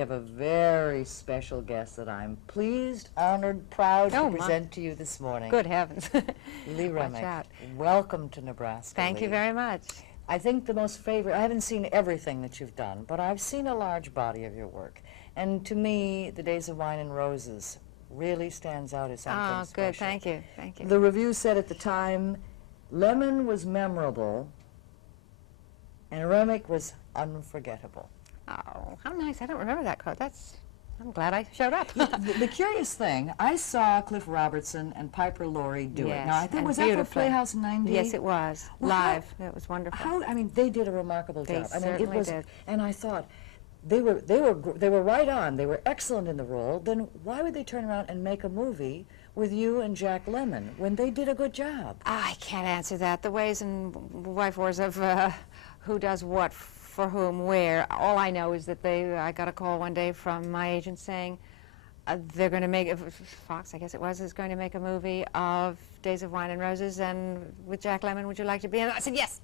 have a very special guest that I'm pleased, honored, proud to present to you this morning. Good heavens. Lee Remick, welcome to Nebraska. Thank you very much. I think the most favorite, I haven't seen everything that you've done, but I've seen a large body of your work. And to me, The Days of Wine and Roses really stands out as something special. Good, thank you, thank you. The review said at the time, Lemon was memorable and Remick was unforgettable. Oh, how nice. I don't remember that quote. I'm glad I showed up. The curious thing, I saw Cliff Robertson and Piper Laurie do it. Now, I think, was that for Playhouse 90? Yes, it was. Well, live. It was wonderful. I mean, they did a remarkable job. They certainly did. And I thought, they were right on. They were excellent in the role. Then why would they turn around and make a movie with you and Jack Lemmon when they did a good job? I can't answer that. The ways and wife wars of who does what for whom where. All I know is that I got a call one day from my agent saying they're going to make, Fox I guess it was, is going to make a movie of Days of Wine and Roses and with Jack Lemmon, would you like to be in it? I said yes.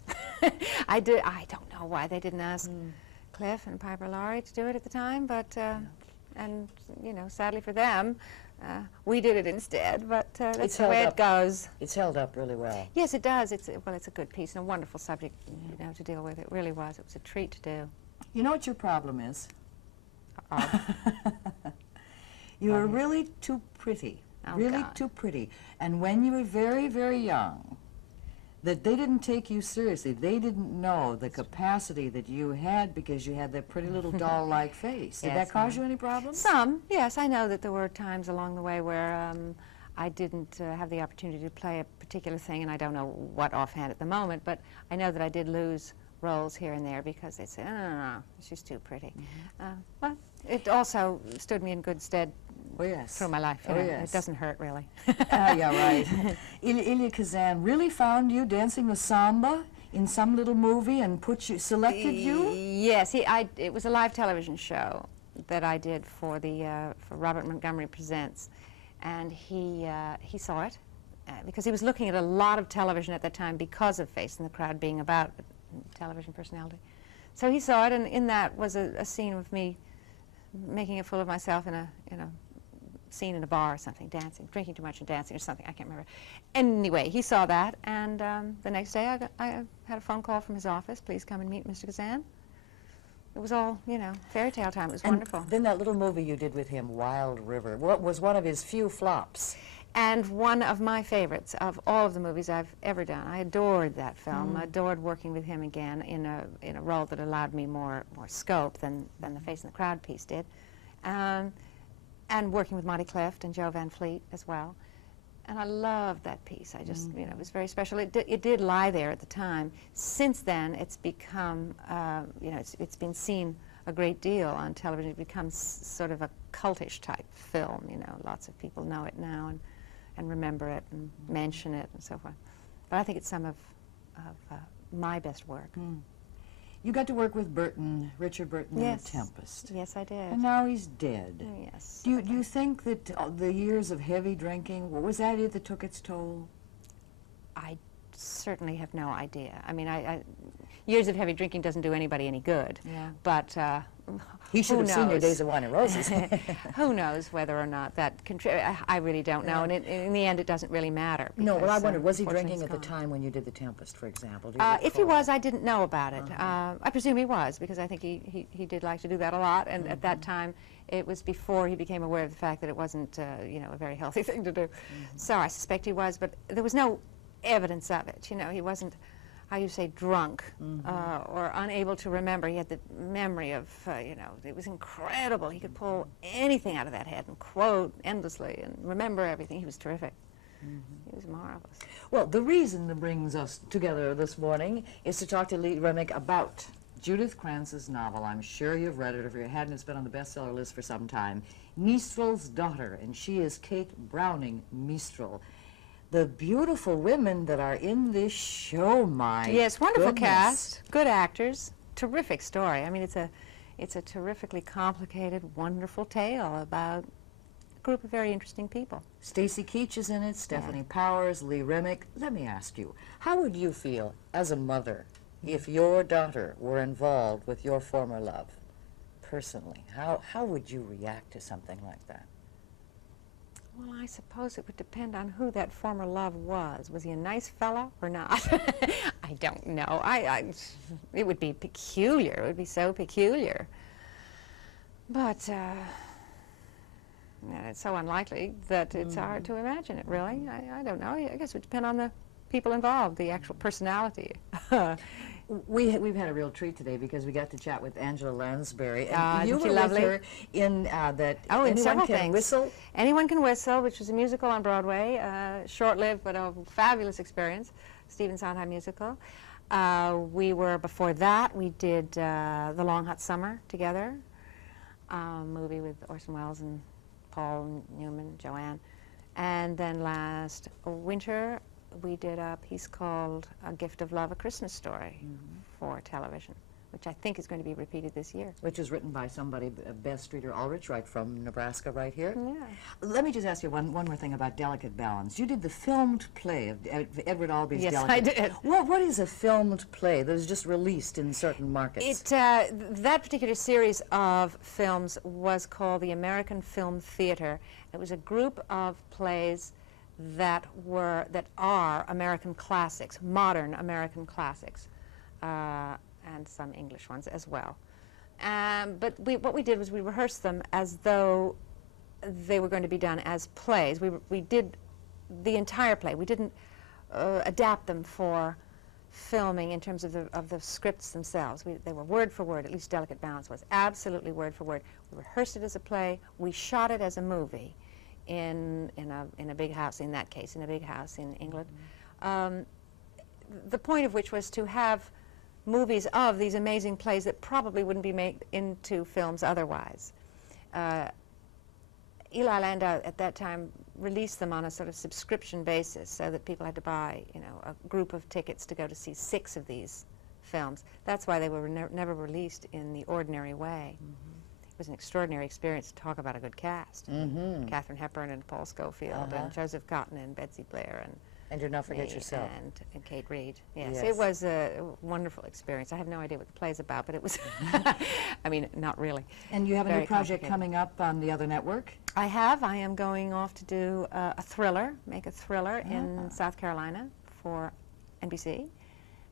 I don't know why they didn't ask Cliff and Piper Laurie to do it at the time, but and you know, sadly for them, we did it instead, but that's the way it goes. It's held up really well. Yes, it does. It's a good piece and a wonderful subject, you know, to deal with. It really was. It was a treat to do. You know what your problem is? You're really too pretty. Really too pretty. And when you were very, very young, that they didn't take you seriously. They didn't know the capacity that you had because you had that pretty little doll-like face. Did that cause you any problems? Some, yes. I know that there were times along the way where I didn't have the opportunity to play a particular thing, and I don't know what offhand at the moment, but I know that I did lose roles here and there because they said, no, she's too pretty. But it also stood me in good stead through my life. It doesn't hurt, really. Yeah, right. Elia Kazan really found you dancing the samba in some little movie and selected you? Yes, it was a live television show that I did for for Robert Montgomery Presents, and he saw it because he was looking at a lot of television at that time because of Face in the Crowd being about television personality. So he saw it, and in that was a scene of me making a fool of myself in a scene in a bar or something, dancing, drinking too much and dancing or something, I can't remember. Anyway, he saw that, and the next day I had a phone call from his office, please come and meet Mr. Kazan. It was all, you know, fairy tale time. It was wonderful. Then that little movie you did with him, Wild River, what was one of his few flops? And one of my favorites of all of the movies I've ever done. I adored that film. I adored working with him again in a role that allowed me more scope than the Face in the Crowd piece did. And working with Monty Clift and Joe Van Fleet as well. And I loved that piece. I just, you know, it was very special. It did lie there at the time. Since then, it's become, you know, it's been seen a great deal on television. It becomes sort of a cultish type film, you know. Lots of people know it now and remember it and mention it and so forth. But I think it's some of my best work. You got to work with Richard Burton in The Tempest. Yes, I did. And now he's dead. Yes. Do you think that the years of heavy drinking, was that it that took its toll? I certainly have no idea. I mean, years of heavy drinking doesn't do anybody any good. Yeah. But he should have seen your Days of Wine and Roses. Who knows whether or not that I really don't know. And in the end, it doesn't really matter. No, well, I wondered, was he drinking at the time when you did The Tempest, for example? If he was, I didn't know about it. I presume he was, because I think he did like to do that a lot. And at that time, it was before he became aware of the fact that it wasn't, you know, a very healthy thing to do. So I suspect he was, but there was no evidence of it. You know, he wasn't, how you say, drunk or unable to remember. He had the memory of, you know, it was incredible. He could pull anything out of that head and quote endlessly and remember everything. He was terrific. He was marvelous. Well, the reason that brings us together this morning is to talk to Lee Remick about Judith Kranz's novel. I'm sure you've read it. If you hadn't, it's been on the bestseller list for some time. Mistral's Daughter, and she is Kate Browning Mistral. The beautiful women that are in this show, my yes, wonderful cast, good actors, terrific story. I mean, it's a terrifically complicated, wonderful tale about a group of very interesting people. Stacy Keach is in it, Stephanie Powers, Lee Remick. Let me ask you, how would you feel as a mother if your daughter were involved with your former love? personally? How would you react to something like that? Well, I suppose it would depend on who that former love was. Was he a nice fella or not? I don't know. It would be peculiar. It would be so peculiar. But it's so unlikely that it's hard to imagine it, really. I don't know. I guess it would depend on the people involved, the actual personality. We've had a real treat today because we got to chat with Angela Lansbury. And you isn't she were lovely? with her in that Oh, in Anyone several Can things. Whistle. Anyone Can Whistle, which was a musical on Broadway, short-lived but a fabulous experience, Stephen Sondheim musical. We were, before that, we did The Long Hot Summer together, movie with Orson Welles and Paul Newman, Joanne. And then last winter, we did a piece called A Gift of Love, A Christmas Story for television, which I think is going to be repeated this year. Which is written by somebody, Beth Streeter Ulrich, right from Nebraska, right here. Yeah. Let me just ask you one more thing about Delicate Balance. You did the filmed play of Edward Albee's Yes, Delicate. I did. What is a filmed play that is just released in certain markets? That particular series of films was called the American Film Theater. It was a group of plays that are American classics, modern American classics, and some English ones as well. But what we did was we rehearsed them as though they were going to be done as plays. We did the entire play. We didn't adapt them for filming in terms of the scripts themselves. They were word for word. At least Delicate Balance was absolutely word for word. We rehearsed it as a play. We shot it as a movie in a big house, in that case, in a big house in England. The point of which was to have movies of these amazing plays that probably wouldn't be made into films otherwise. Eli Landau at that time released them on a sort of subscription basis so that people had to buy, a group of tickets to go to see 6 of these films. That's why they were never released in the ordinary way. It was an extraordinary experience to talk about a good cast. Katharine Hepburn and Paul Scofield and Joseph Cotton and Betsy Blair and do not forget yourself. And Kate Reed. Yes, Yes. it was a wonderful experience. I have no idea what the play's about, but it was, I mean, not really. And you have a Very new project complicated. coming up on the other network? I am going off to do a thriller, make a thriller in South Carolina for NBC.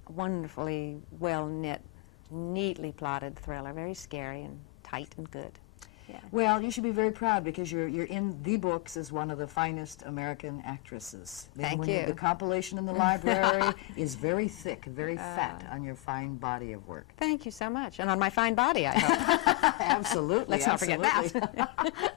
A wonderfully well-knit, neatly plotted thriller, very scary and tight and good. Yeah. Well, you should be very proud because you're in the books as one of the finest American actresses. Thank you. The compilation in the library is very thick, very fat on your fine body of work. Thank you so much. And on my fine body, I hope. Absolutely. Let's not forget that.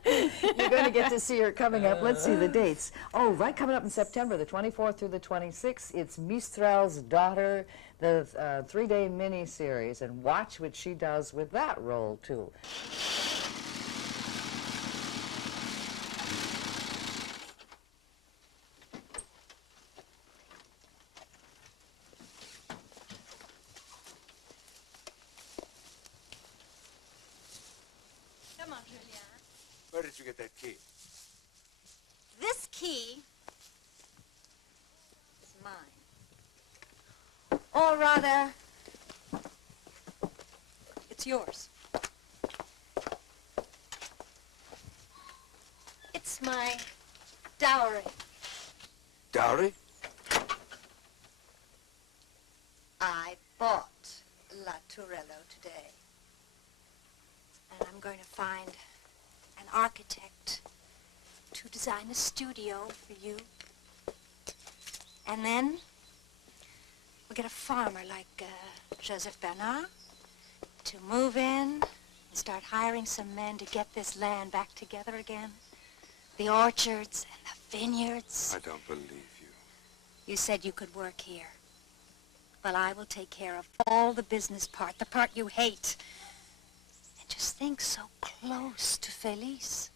You're going to get to see her coming up. Let's see the dates. Oh, right, coming up in September, the 24th through the 26th, it's Mistral's Daughter, the 3-day mini-series, and watch what she does with that role, too. Come on, Julia. Where did you get that key? This key is mine. Or rather, it's yours. It's my dowry. Dowry? I bought La Turello today. And I'm going to find an architect to design a studio for you. And then we'll get a farmer like Joseph Bernard to move in and start hiring some men to get this land back together again. The orchards and the vineyards. I don't believe you. You said you could work here. Well, I will take care of all the business part, the part you hate. And just think, so close to Felice.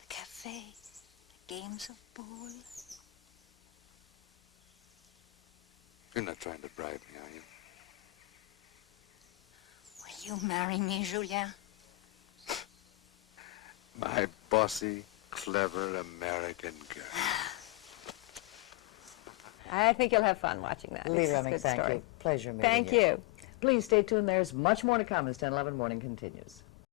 The cafe, the games of pool. You're not trying to bribe me, are you? Will you marry me, Julien? My bossy, clever American girl. I think you'll have fun watching that. Lee It's a Remick, good thank story. you. Pleasure meeting Thank you. you. Please stay tuned. There's much more to come as 1011 Morning continues.